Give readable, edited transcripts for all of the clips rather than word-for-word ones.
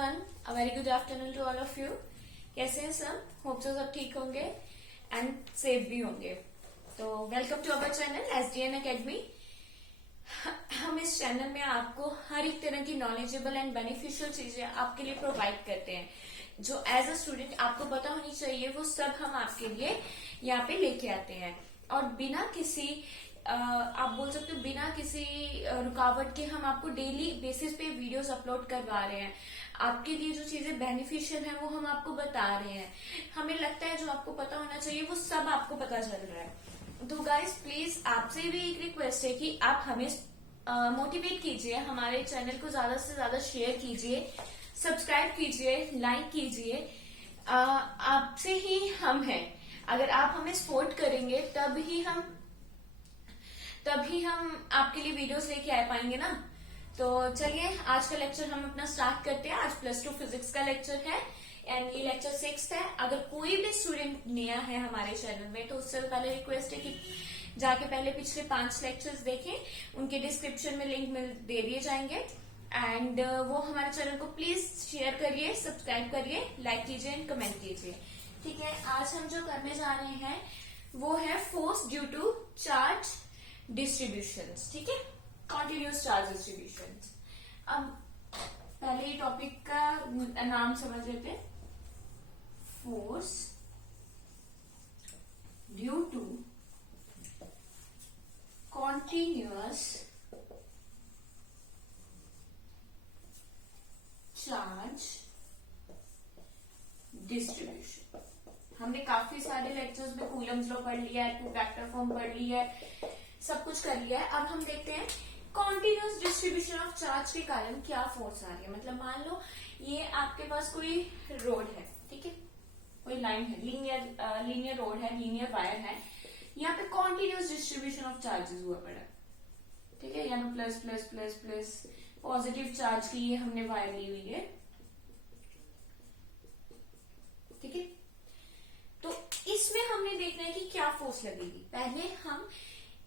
Everyone, a very good afternoon to all of you. कैसे हैं सब? होप सो सब ठीक होंगे एंड सेफ भी होंगे। तो welcome to our channel SDN academy. हम इस चैनल में आपको हर एक तरह की नॉलेजेबल एंड बेनिफिशियल चीजें आपके लिए प्रोवाइड करते हैं, जो एज अ स्टूडेंट आपको पता होनी चाहिए, वो सब हम आपके लिए यहाँ पे लेके आते हैं। और बिना किसी आप बोल सकते हो बिना किसी रुकावट के हम आपको डेली बेसिस पे वीडियोस अपलोड करवा रहे हैं। आपके लिए जो चीजें बेनिफिशियल हैं वो हम आपको बता रहे हैं। हमें लगता है जो आपको पता होना चाहिए वो सब आपको पता चल रहा है। तो गाइस प्लीज आपसे भी एक रिक्वेस्ट है कि आप हमें मोटिवेट कीजिए, हमारे चैनल को ज्यादा से ज्यादा शेयर कीजिए, सब्सक्राइब कीजिए, लाइक कीजिए। आपसे ही हम हैं। अगर आप हमें सपोर्ट करेंगे तभी हम आपके लिए वीडियोस लेके आ पाएंगे ना। तो चलिए आज का लेक्चर हम अपना स्टार्ट करते हैं। आज +2 फिजिक्स का लेक्चर है एंड ये लेक्चर 6 है। अगर कोई भी स्टूडेंट नया है हमारे चैनल में तो उससे पहले रिक्वेस्ट है कि जाके पहले पिछले 5 लेक्चर्स देखें। उनके डिस्क्रिप्शन में लिंक दे दिए जाएंगे एंड वो हमारे चैनल को प्लीज शेयर करिए, सब्सक्राइब करिए, लाइक कीजिए एंड कमेंट कीजिए। ठीक है, आज हम जो करने जा रहे हैं वो है force due to charge distributions. ठीक है, कॉन्टिन्यूस चार्ज डिस्ट्रीब्यूशंस। अब पहले ही टॉपिक का नाम समझ लेते हैं। Force due to continuous charge distribution. हमने काफी सारे लेक्चर्स में कूलम्स लॉ पढ़ लिया है, वेक्टर फॉर्म पढ़ लिया है, सब कुछ कर लिया है। अब हम देखते हैं कॉन्टिन्यूअस डिस्ट्रीब्यूशन ऑफ चार्ज के कारण क्या फोर्स आ रही है। मतलब मान लो ये आपके पास कोई रोड है, ठीक है, कोई लाइन है, लीनियर रोड है, लीनियर वायर है। यहाँ पे कॉन्टिन्यूअस डिस्ट्रीब्यूशन ऑफ चार्जेस हुआ पड़ा है। ठीक है, यहाँ पे plus plus plus plus positive charge की ये हमने वायर ली हुई है। ठीक है, तो इसमें हमने देखना है कि क्या फोर्स लगेगी। पहले हम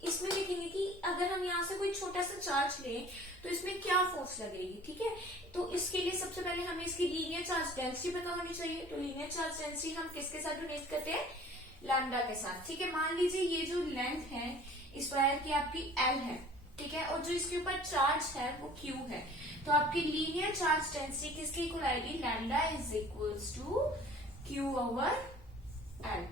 इसमें देखेंगे कि अगर हम यहाँ से कोई छोटा सा चार्ज लें तो इसमें क्या फोर्स लगेगी। ठीक है, तो इसके लिए सबसे पहले हमें इसकी लीनियर चार्ज डेंसिटी पता होनी चाहिए। तो लीनियर चार्ज डेंसिटी हम किसके साथ डोनेट करते हैं? लैम्डा के साथ। ठीक है, मान लीजिए ये जो लेंथ है इस वायर की आपकी एल है, ठीक है, और जो इसके ऊपर चार्ज है वो क्यू है। तो आपकी लीनियर चार्ज डेंसिटी किसके इक्वल आएगी? Lambda is equals to Q over L.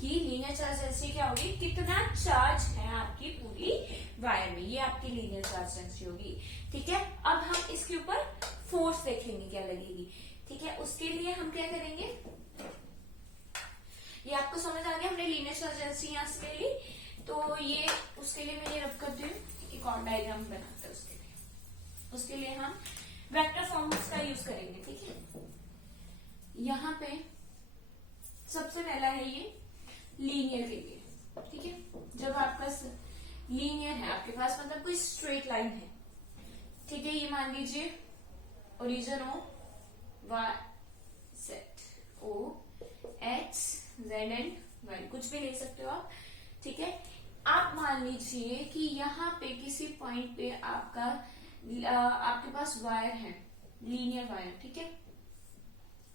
की लीनियर चार्ज डेंसिटी क्या होगी? कितना चार्ज है आपकी पूरी वायर में, ये आपकी लीनियर चार्ज डेंसिटी होगी। ठीक है, अब हम इसके ऊपर फोर्स देखेंगे क्या लगेगी। ठीक है, उसके लिए हम क्या करेंगे, ये आपको समझ आ गया। हमने लीनियर चार्ज डेंसिटी यहाँ से ले ली, तो ये उसके लिए मैं ये रब करती हूँ, एक और डायग्राम बनाते हैं उसके लिए हम वेक्टर फॉर्म्स का यूज करेंगे। ठीक है, यहाँ पे सबसे पहला है ये लीनियर के लिए। ठीक है, जब आपका लीनियर है, आपके पास मतलब कोई स्ट्रेट लाइन है, ठीक है, ये मान लीजिए origin O Y set O X Z and Y, कुछ भी ले सकते हो आप। ठीक है, आप मान लीजिए कि यहाँ पे किसी पॉइंट पे आपके पास वायर है, लीनियर वायर, ठीक है,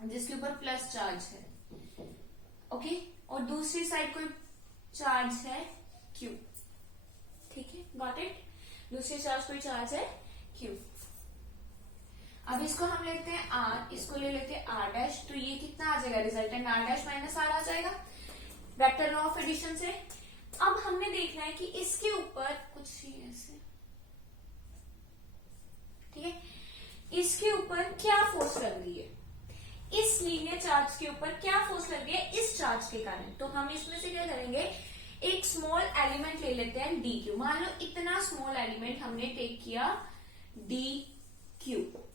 जिसके ऊपर प्लस चार्ज है। ओके, और दूसरी साइड कोई चार्ज है Q। ठीक है, गॉट इट। दूसरी चार्ज कोई चार्ज है Q। अब इसको हम लेते हैं R, इसको ले लेते हैं R डैश। तो ये कितना आ जाएगा? Resultant R dash minus R आ जाएगा वेक्टर लॉ ऑफ एडिशन से। अब हमने देखना है कि इसके ऊपर कुछ ही ऐसे, ठीक है, इसके ऊपर क्या फोर्स लग रही है, इस लीनियर चार्ज के ऊपर क्या फोर्स लग रही है इस चार्ज के कारण। तो हम इसमें से क्या करेंगे, एक स्मॉल एलिमेंट ले लेते हैं DQ। मान लो इतना स्मॉल एलिमेंट हमने टेक किया DQ।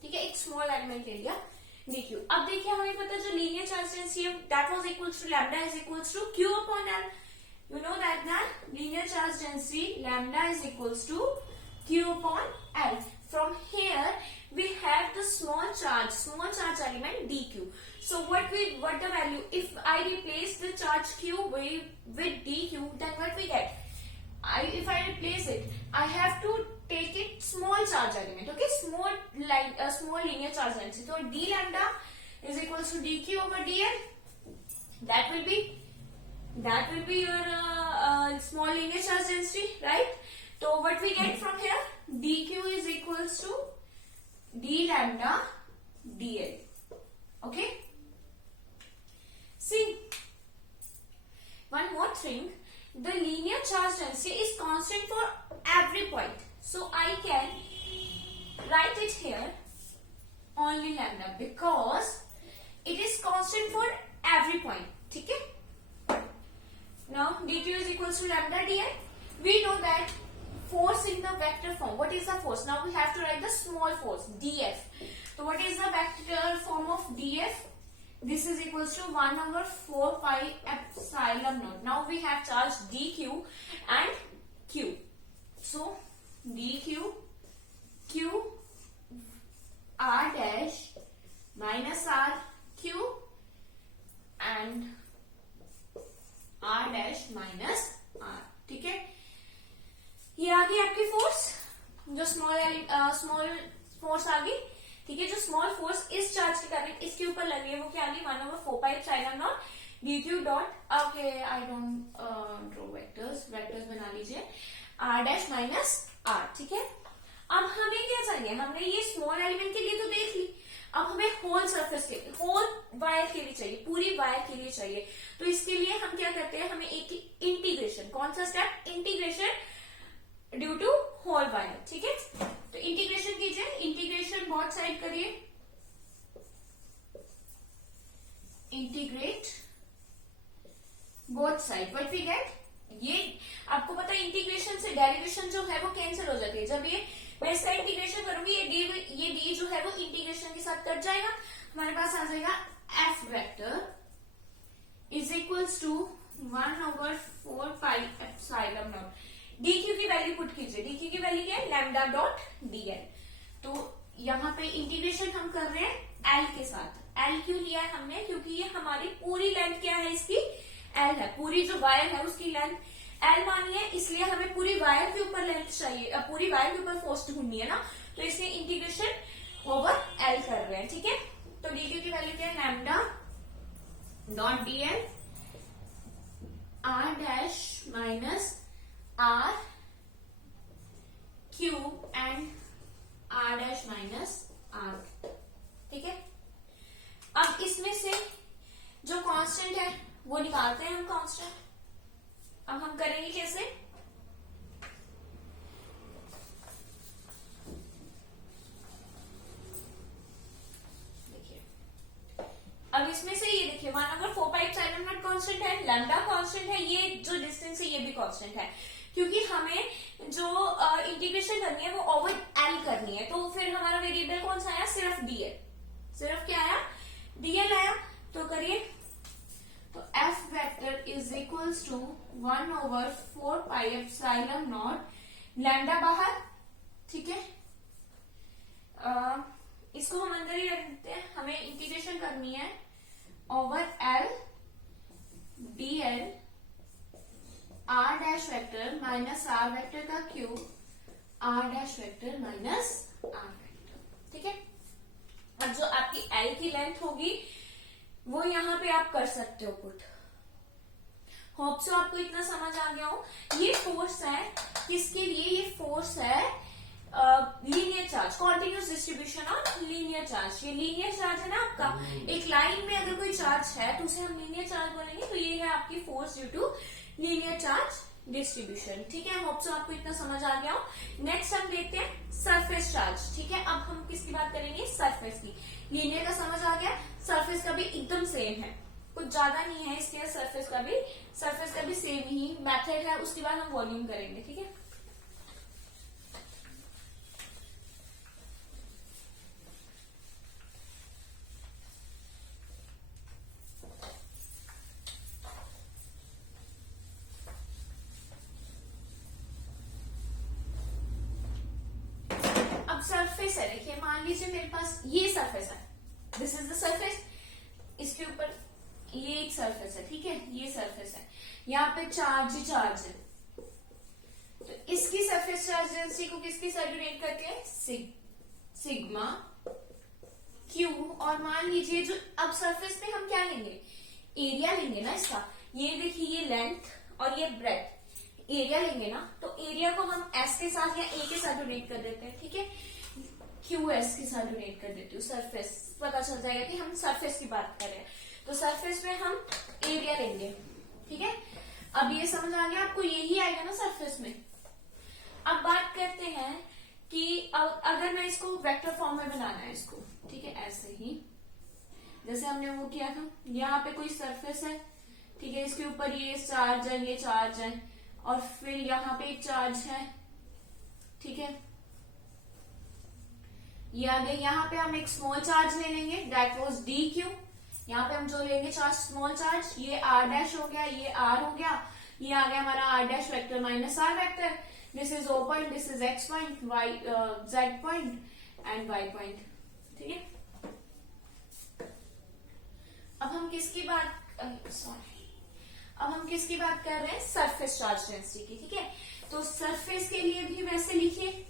ठीक है, एक स्मॉल एलिमेंट ले लिया DQ। अब देखिए हमें पता जो linear charge density that was equals to lambda is equals to Q upon L। You know that ना linear charge density lambda is equals to Q upon L। From here we have the small charge element dq. So what the value, if I replace the charge q with dq, then what we get? If I replace it, I have to take it small charge element. Okay, small small linear charge density. So d lambda is equals to dq over dl. That will be your small linear charge density, right? So what we get from here, dq is equals to d lambda dl. Okay. See, one more thing, the linear charge density is constant for every point. So I can write it here only lambda because it is constant for every point. Okay? Now dq is equals to lambda dl. We know that force in the vector form. What is the force? Now we have to write the small force df. So what is the vector form of df? This is equals to 1 over 4 pi epsilon naught. Now we have charge dq and q. So dq q r dash minus r q and r dash minus r. ठीक है, ये आ गई आपकी force, जो small force आ गई. ठीक है, जो स्मॉल फोर्स इस चार्ज के कारण इसके ऊपर लगी है वो क्या आ गई 1 over 4 pi epsilon naught dq dot. Okay, I don't draw vectors बना लीजिए r डैश माइनस r. ठीक है, अब हमें क्या चाहिए, हमने ये स्मॉल एलिमेंट के लिए तो देख ली, अब हमें होल सरफेस के लिए, होल वायर के लिए चाहिए, पूरी वायर के लिए चाहिए. तो इसके लिए हम क्या करते हैं, हमें एक इंटीग्रेशन, कौन सा step, integration due to whole wire. ठीक है, तो इंटीग्रेशन कीजिए, इंटीग्रेशन बोथ साइड करिए, integrate both side. What we get, ये आपको पता है इंटीग्रेशन से डेरिवेशन जो है वो कैंसिल हो जाती है. जब ये मैं इसका इंटीग्रेशन करूंगी, ये डी जो है वो इंटीग्रेशन के साथ कट जाएगा, हमारे पास आ जाएगा F vector is equals to 1 over 4 pi epsilon naught. dq की वैल्यू पुट कीजिए, dq की वैल्यू क्या है, लैम्डा डॉट dl. तो यहाँ पे इंटीग्रेशन हम कर रहे हैं l के साथ. l क्यों लिया है हमने, क्योंकि ये हमारी पूरी लेंथ क्या है, इसकी l है, पूरी जो वायर है उसकी लेंथ l मानी है, इसलिए हमें पूरी वायर के ऊपर लेंथ चाहिए, पूरी वायर के ऊपर फोर्स ढूंढनी है ना, तो इसलिए इंटीग्रेशन ओवर l कर रहे हैं. ठीक है, तो dq की वैल्यू क्या है, lambda dot dl r dash minus r cube and r dash minus r. ठीक है, अब इसमें से जो कांस्टेंट है वो निकालते हैं हम कांस्टेंट. अब हम करेंगे कैसे, देखिए, अब इसमें से ये देखिए 1 over 4 pi epsilon naught constant है, लैम्डा कांस्टेंट है, ये जो डिस्टेंस है ये भी कांस्टेंट है, क्योंकि हमें जो इंटीग्रेशन करनी है वो ओवर एल करनी है. तो फिर हमारा वेरिएबल कौन सा आया, सिर्फ dl, सिर्फ क्या आया, dl आया. तो करिए, तो f vector is equals to 1 over 4 pi epsilon naught, lambda बाहर. ठीक है, इसको हम अंदर ही रख देते हैं, हमें इंटीग्रेशन करनी है over l dl r dash vector minus r vector का cube r dash vector minus r vector. ठीक है, अब जो आपकी l की लेंथ होगी वो यहाँ पे आप कर सकते हो पुट. होप सो आपको इतना समझ आ गया हो. ये फोर्स है किसके लिए, ये फोर्स है linear charge, continuous distribution of linear charge. ये लीनियर चार्ज है ना आपका, एक लाइन में अगर कोई चार्ज है तो उसे हम लीनियर चार्ज बोलेंगे. तो ये है आपकी force due to linear charge distribution. ठीक है, होप सो आपको इतना समझ आ गया हो. नेक्स्ट हम देखते हैं सरफेस चार्ज. ठीक है, अब हम किसकी बात करेंगे, सरफेस की. लीनियर का समझ आ गया, सरफेस का भी एकदम सेम है, कुछ ज्यादा नहीं है इसके. सरफेस का भी सेम ही मेथड है. उसके बाद हम वॉल्यूम करेंगे. ठीक है, सरफेस है, देखिए मान लीजिए मेरे पास ये सरफेस है, दिस इज द सरफेस, इसके ऊपर ये एक सरफेस है. ठीक है, ये सरफेस है, यहाँ पे चार्ज ही चार्ज है. तो इसकी सरफेस चार्ज डेंसिटी को किसके साथ रिलेट करते हैं, सिग्मा Q, और मान लीजिए जो अब सरफेस पे हम क्या लेंगे, एरिया लेंगे ना इसका, ये देखिए ये लेंथ और ये ब्रेथ, एरिया लेंगे ना, तो एरिया को हम S के साथ या A के साथ डोनेट कर देते हैं, ठीक है, QS के साथ डोनेट कर देती हूँ, सरफेस, पता चल जाएगा कि हम सरफेस की बात कर रहे हैं। तो सरफेस में हम एरिया लेंगे, ठीक है। अब ये समझ आ गया आपको, यही आएगा ना सरफेस में। अब बात करते हैं कि अगर मैं इसको वेक्टर फॉर्म में बनाना है इसको, ठीक है, ऐसे ही जैसे हमने वो किया था, यहाँ पे कोई सरफेस है, ठीक है, इसके ऊपर ये चार्ज है, ये चार्ज है, और फिर यहाँ पे एक चार्ज है, ठीक है, ये आगे यहाँ पे हम एक स्मॉल चार्ज ले लेंगे, दैट वाज DQ। यहाँ पे हम जो लेंगे चार्ज, स्मॉल चार्ज, ये R डैश हो गया, ये R हो गया, ये आ गया हमारा R dash vector minus R vector, this is O point, this is X point, Z point and Y point, ठीक है। अब हम किसकी बात कर रहे हैं, सरफेस चार्ज डेंसिटी की, ठीक है। तो सरफेस के लिए भी वैसे लिखिए,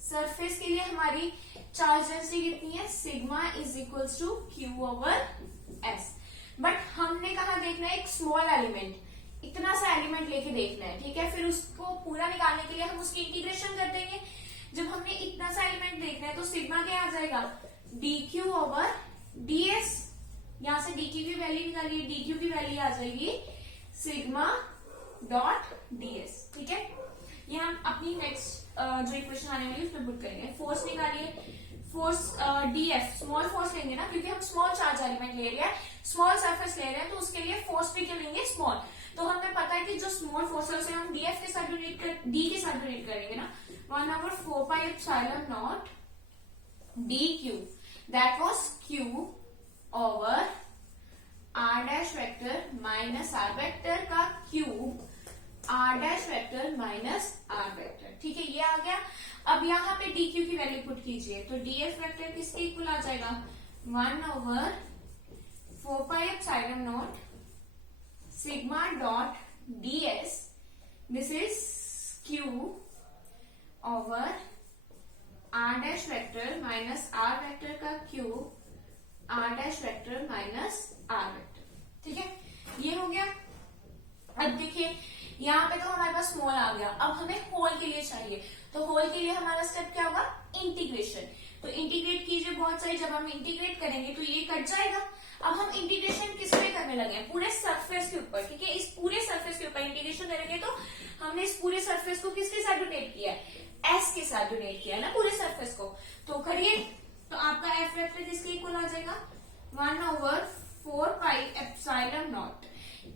सरफेस के लिए हमारी चार्ज डेंसिटी कितनी है, sigma is equals to Q over S। But हमने कहा देखना है एक स्मॉल एलिमेंट, इतना सा एलिमेंट लेके देखना है, ठीक है। फिर उसको पूरा निकालने के लिए हम उसकी इंटीग्रेशन कर देंगे। जब हमने इतना सा एलिमेंट देखना है तो सिग्मा क्या आ जाएगा, DQ ओवर DS, यहां से DQ की वैल्यू निकालिए, DQ की वैल्यू आ जाएगी सिग्मा डॉट DS, ठीक है। ये हम अपनी नेक्स्ट जो इक्वेशन आने वाली है उसमें पुट करेंगे। फोर्स निकालिए, फोर्स DF, स्मॉल फोर्स लेंगे ना, क्योंकि हम स्मॉल चार्ज एलिमेंट ले रहे हैं, स्मॉल सरफेस ले रहे हैं, तो उसके लिए फोर्स भी क्या लेंगे, स्मॉल। तो हमें पता है कि जो स्मॉल फोर्स है उसे हम DF के साथ डोनेट कर, D के साथ डोनेट करेंगे ना, 1/4πε0 DQ, that was Q over R dash vector minus R vector का cube, R dash vector minus R vector, ठीक है, ये आ गया। अब यहाँ पे DQ की वैल्यू पुट कीजिए, तो DF वेक्टर किसके इक्वल आ जाएगा, 1/4πε0 sigma dot DS, this is Q over R dash vector minus R vector का cube, R dash vector minus R vector, ठीक है, ये हो गया। अब देखिए यहाँ पे तो हमारे पास स्मॉल आ गया, अब हमें होल के लिए चाहिए, तो होल के लिए हमारा स्टेप क्या होगा, इंटीग्रेशन। तो इंटीग्रेट कीजिए बहुत सारी, जब हम इंटीग्रेट करेंगे तो ये कट जाएगा। अब हम इंटीग्रेशन किस पे करने लगे हैं, पूरे सरफेस के ऊपर, ठीक है, इस पूरे सरफेस के ऊपर इंटीग्रेशन करेंगे। तो हमने इस पूरे सरफेस को किसके साथ डोनेट किया है, S के साथ डोनेट किया है ना पूरे सरफेस को, तो करिए। तो आपका F वेक्टर किसके इक्वल आ जाएगा, 1/4πε0,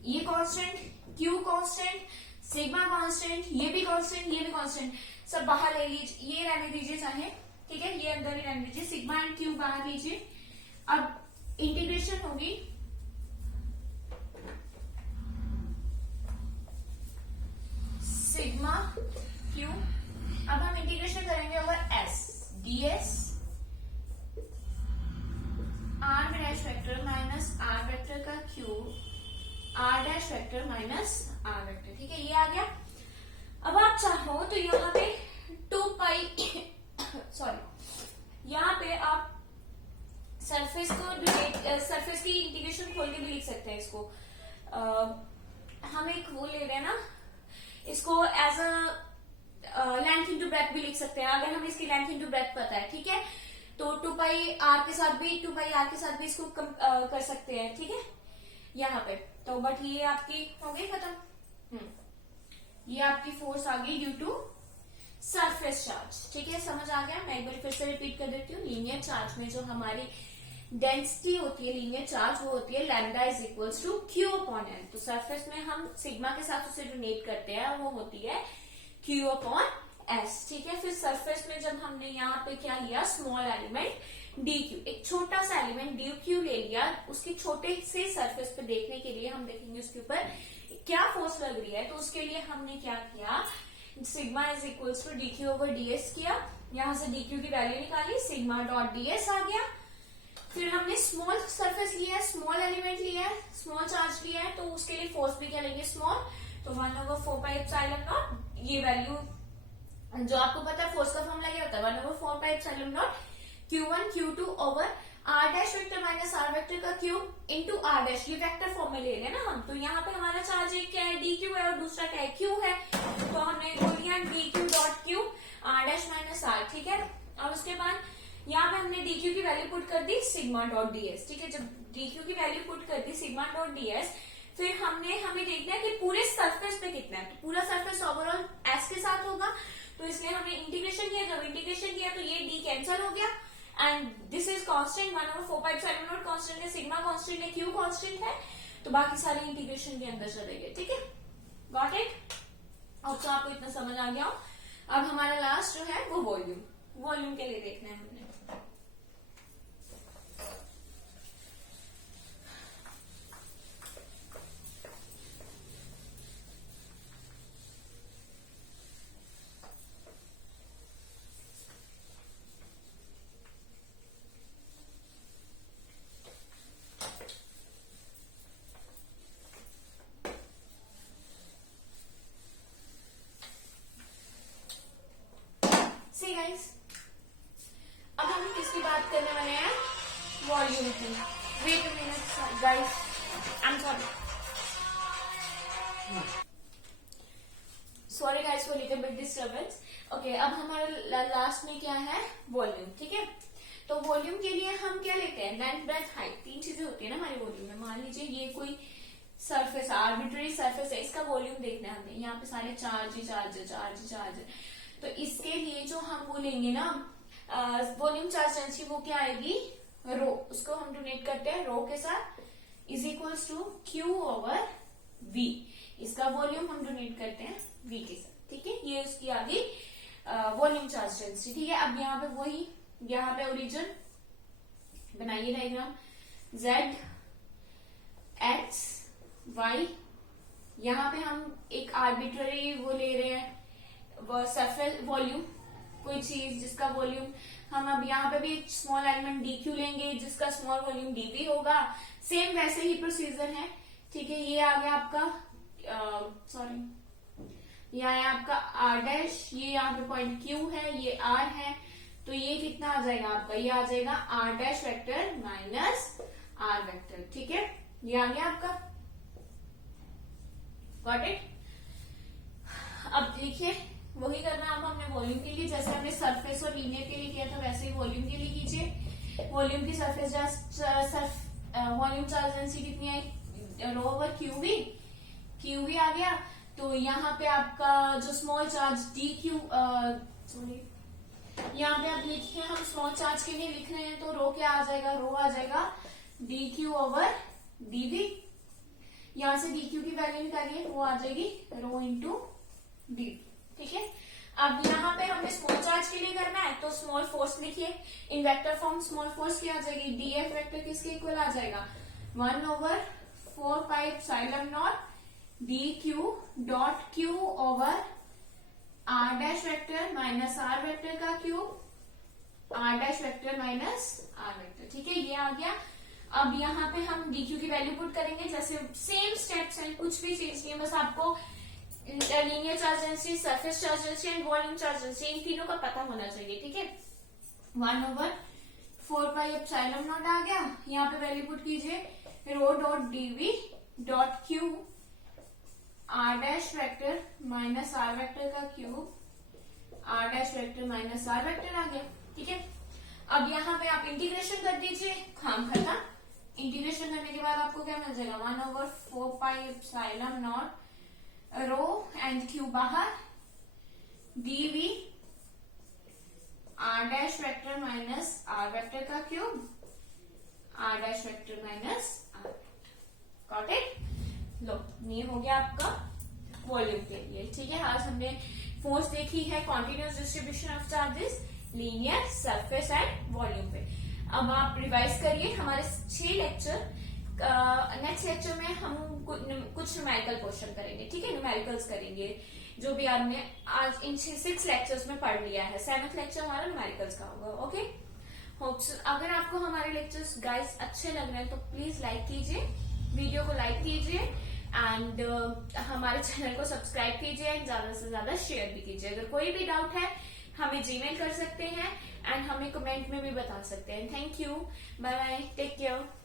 ये constant, Q constant, sigma constant, ये भी कांस्टेंट, ये भी कांस्टेंट, सब बाहर ले लीजिए, ये रहने दीजिए चाहे, ठीक है, ये अंदर ही रहने दीजिए, सिग्मा एंड Q बाहर लीजिए। अब इंटीग्रेशन होगी सिग्मा Q, अब हम इंटीग्रेशन करेंगे over S, DS R dash vector minus R vector का cube, R dash vector minus R vector, ठीक है, ये आ गया। अब आप चाहो तो यहाँ पे 2π यहाँ पे आप सरफेस को सरफेस की इंटीग्रेशन खोल के भी लिख सकते हैं इसको। हम एक वो ले रहे हैं ना, इसको as a length into breadth भी लिख सकते हैं, अगर हमें इसकी लेंथ इंटू ब्रेथ पता है, ठीक है। तो 2πr के साथ भी इसको कर सकते हैं, ठीक है, यहाँ पे। तो बट ये आपकी हो गई खत्म, ये आपकी फोर्स आ गई ड्यू टू सरफेस चार्ज, ठीक है, समझ आ गया। मैं एक बार फिर से रिपीट कर देती हूँ, लीनियर चार्ज में जो हमारी डेंसिटी होती है, लीनियर चार्ज, वो होती है lambda is equals to Q upon L। तो सरफेस में हम सिग्मा के साथ उसे डोनेट करते हैं, वो होती है Q अपॉन S, ठीक है। फिर सरफेस में जब हमने यहाँ पे क्या लिया, स्मॉल एलिमेंट DQ, एक छोटा सा एलिमेंट DQ ले लिया, उसके छोटे से सरफेस पे देखने के लिए हम देखेंगे उसके ऊपर क्या फोर्स लग रही है, तो उसके लिए हमने क्या किया, sigma is equals to DQ over DS किया, यहाँ से DQ की वैल्यू निकाली, सिग्मा डॉट DS आ गया। फिर हमने स्मॉल सरफेस लिया है, स्मॉल एलिमेंट लिया है, स्मॉल चार्ज लिया है, तो उसके लिए फोर्स भी क्या लेंगे, स्मॉल, तो 1/4πε0, ये वैल्यू जो आपको पता है फोर्स का फॉर्मूला क्या होता है, 1/4πε0 epsilon naught Q1 Q2 over r dash vector minus r vector का क्यूब इंटू r डैश, ये वेक्टर फॉर्म में ले रहे हैं ना हम। तो यहाँ पे हमारा चार्ज एक क्या है, dq है, और दूसरा क्या है, q है। तो हमने बोल दिया dq dot q r dash minus r, ठीक है। और उसके बाद यहाँ पे हमने dq की वैल्यू पुट कर दी सिग्मा डॉट ds, ठीक है। जब dq की वैल्यू पुट कर दी सिग्मा डॉट ds, फिर हमें देखना है कि पूरे सरफेस पे कितना है। तो पूरा सरफेस ओवरऑल s के साथ होगा, तो इसलिए हमने इंटीग्रेशन किया। जब इंटीग्रेशन किया तो ये d कैंसिल हो गया, and this is constant 1/4π constant है, सिग्मा कांस्टेंट है, q कांस्टेंट है, तो बाकी सारे इंटीग्रेशन के अंदर चले गए, ठीक है। Got it? अब तो आपको इतना समझ आ गया हो। अब हमारा लास्ट जो है वो वॉल्यूम के लिए देखना है हमने। See guys, अब हम किसकी बात करने वाले हैं, वॉल्यूम की। Wait a minute guys, I am sorry guys for little bit disturbance. Okay, अब हमारा लास्ट में क्या है, वॉल्यूम, ठीक है। तो वॉल्यूम के लिए हम क्या लेते हैं, लेंथ ब्रेड्थ हाइट, तीन चीजें होती है ना हमारी वॉल्यूम में। मान लीजिए ये कोई सरफेस, आर्बिट्ररी सरफेस है, इसका वॉल्यूम देखना है हमने। यहाँ पे सारे चार्ज। तो इसके लिए जो हम वो लेंगे ना वॉल्यूम चार्ज डेंसिटी, वो क्या आएगी, रो। उसको हम डोनेट करते हैं रो के साथ, is equals to Q over V। इसका वॉल्यूम हम डोनेट करते हैं V के साथ, ठीक है। ये उसकी आ गई वॉल्यूम चार्ज डेंसिटी, ठीक है। अब यहाँ पे वही, यहाँ पे ओरिजिन बनाइए डायग्राम, Z X Y। यहाँ पे हम एक आर्बिट्ररी वो ले रहे हैं, सरफेस वॉल्यूम, कोई चीज जिसका वॉल्यूम हम, अब यहाँ पे भी स्मॉल एलिमेंट dq लेंगे जिसका स्मॉल वॉल्यूम dv होगा। सेम वैसे ही प्रोसीजर है, ठीक है। ये आ गया आपका ये आया आपका r डैश, ये यहाँ पे पॉइंट q है, ये r है, तो ये कितना आ जाएगा आपका, ये आ जाएगा r dash vector minus r vector, ठीक है। ये आ गया आपका, गॉट इट? अब देखिए वही करना अब हमने वॉल्यूम के लिए, जैसे हमने सरफेस और लीनियर के लिए किया था वैसे ही वॉल्यूम के लिए कीजिए। वॉल्यूम की सरफेस वॉल्यूम चार्ज डेंसिटी कितनी आई, रो ओवर क्यूवी आ गया। तो यहाँ पे आपका जो स्मॉल चार्ज dq, यहाँ पे आप लिखिए, हम स्मॉल चार्ज के लिए लिख रहे हैं, तो रो क्या आ जाएगा, रो आ जाएगा dq ओवर dv। यहाँ से dq की वैल्यू निकालिए, वो आ जाएगी रो इंटू dv, ठीक है। अब यहाँ पे हमने स्मॉल चार्ज के लिए करना है, तो स्मॉल फोर्स लिखिए in vector form. Small force क्या आ जाएगी, dF वेक्टर किसके इक्वल आ जाएगा, 1/4π dq dot q over r dash vector minus r vector का cube, r dash vector minus r vector, ठीक है। ये आ गया। अब यहाँ पे हम dq की वैल्यू पुट करेंगे, जैसे सेम स्टेप्स हैं, कुछ भी चीज नहीं है, बस आपको linear charge density, surface charge density and volume charge density, इन तीनों का पता होना चाहिए, ठीक है। 1/4π आ गया, यहाँ पे वैल्यू पुट कीजिए, rho dot dv dot q r dash vector minus r vector का cube, r dash vector minus r vector आ गया, ठीक है। अब यहाँ पे आप इंटीग्रेशन कर दीजिए, काम खत्म। इंटीग्रेशन करने के बाद आपको क्या मिल जाएगा, 1/4π रो एंड क्यू बाहर, dv r dash vector minus r vector का cube, r dash vector minus r vector, got it? लो, ये हो गया आपका वॉल्यूम के लिए, ठीक है। आज हमने फोर्स देखी है, continuous distribution of charges, linear, surface and volume पे। अब आप रिवाइज करिए हमारे 6 लेक्चर। नेक्स्ट लेक्चर में हम कुछ न्यूमेरिकल क्वेश्चन करेंगे, ठीक है। न्यूमेरिकल्स करेंगे जो भी आपने आज इन 6 लेक्चर्स में पढ़ लिया है। 7th लेक्चर हमारा न्यूमेरिकल्स का होगा, ओके। होप्स अगर आपको हमारे लेक्चर्स गाइस अच्छे लग रहे हैं तो प्लीज लाइक कीजिए, वीडियो को लाइक कीजिए एंड हमारे चैनल को सब्सक्राइब कीजिए एंड ज्यादा से ज्यादा शेयर भी कीजिए। अगर कोई भी डाउट है हमें जीमेल कर सकते हैं एंड हमें कमेंट में भी बता सकते हैं। Thank you, bye bye, take care.